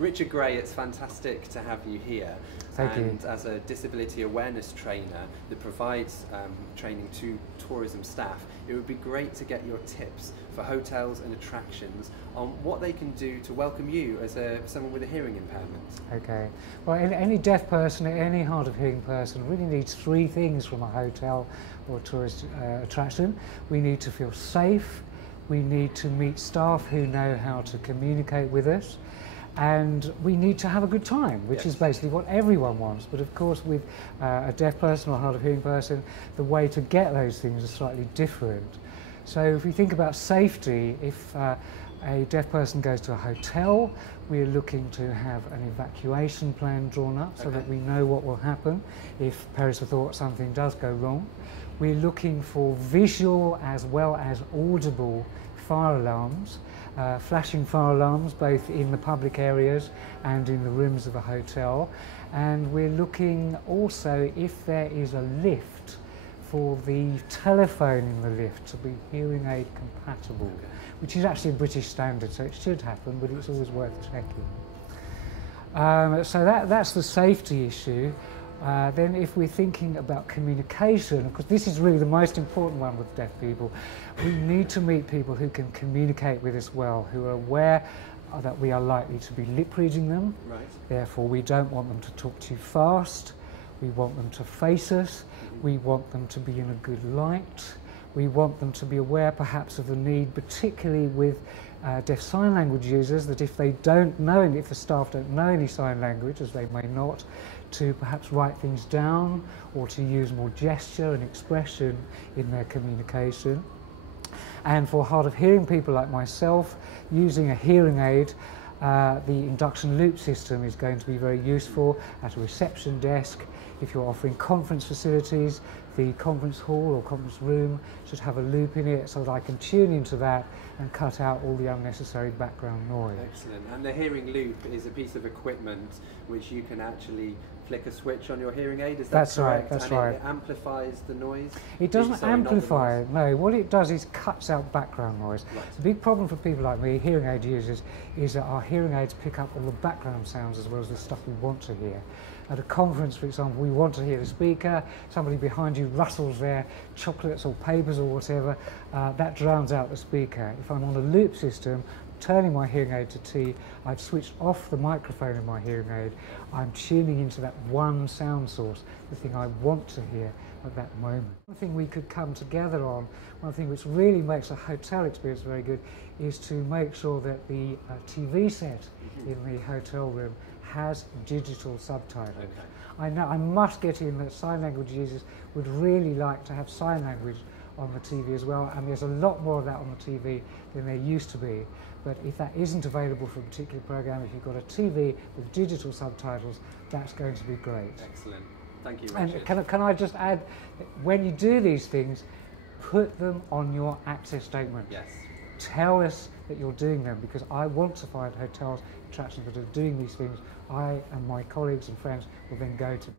Richard Gray, it's fantastic to have you here. Thank you. And as a disability awareness trainer that provides training to tourism staff, it would be great to get your tips for hotels and attractions on what they can do to welcome you as someone with a hearing impairment. Okay. Well, any deaf person, any hard of hearing person really needs three things from a hotel or tourist attraction. We need to feel safe, we need to meet staff who know how to communicate with us, and we need to have a good time, which is basically what everyone wants. But of course, with a deaf person or a hard of hearing person, the way to get those things is slightly different. So if we think about safety, if a deaf person goes to a hotel, we're looking to have an evacuation plan drawn up so that we know what will happen if perish the thought something does go wrong. We're looking for visual as well as audible fire alarms, flashing fire alarms both in the public areas and in the rooms of a hotel. And we're looking also if there is a lift for the telephone in the lift to be hearing aid compatible, which is actually a British standard, so it should happen, but it's always worth checking. So that's the safety issue. Then if we're thinking about communication, because this is really the most important one with deaf people, we need to meet people who can communicate with us well, who are aware that we are likely to be lip reading them. Right. Therefore, we don't want them to talk too fast. We want them to face us. We want them to be in a good light. We want them to be aware perhaps of the need, particularly with deaf sign language users, that if they don't know, if the staff don't know any sign language, as they may not, to perhaps write things down or to use more gesture and expression in their communication. And for hard of hearing people like myself, using a hearing aid, the Induction Loop system is going to be very useful at a reception desk. If you're offering conference facilities, the conference hall or conference room should have a loop in it so that I can tune into that and cut out all the unnecessary background noise. Excellent. And the hearing loop is a piece of equipment which you can actually flick a switch on your hearing aid, is that That's correct? Right, that's and right. It amplifies the noise? It doesn't amplify, no. What it does is cuts out background noise. Right. The big problem for people like me, hearing aid users, is that our hearing aids pick up all the background sounds as well as the stuff we want to hear. At a conference, for example, we want to hear the speaker, somebody behind you rustles their chocolates or papers or whatever, that drowns out the speaker. If I'm on a loop system, turning my hearing aid to T, I've switched off the microphone in my hearing aid, I'm tuning into that one sound source, the thing I want to hear at that moment. One thing we could come together on, one thing which really makes a hotel experience very good, is to make sure that the TV set in the hotel room has digital subtitles. Okay. I know I must get in that sign language users would really like to have sign language on the TV as well, and there's a lot more of that on the TV than there used to be. But if that isn't available for a particular program, if you've got a TV with digital subtitles, that's going to be great. Excellent. Thank you, Richard. And can I just add, when you do these things, put them on your access statement. Yes. Tell us that you're doing them, because I want to find hotels, attractions that are doing these things. I and my colleagues and friends will then go to.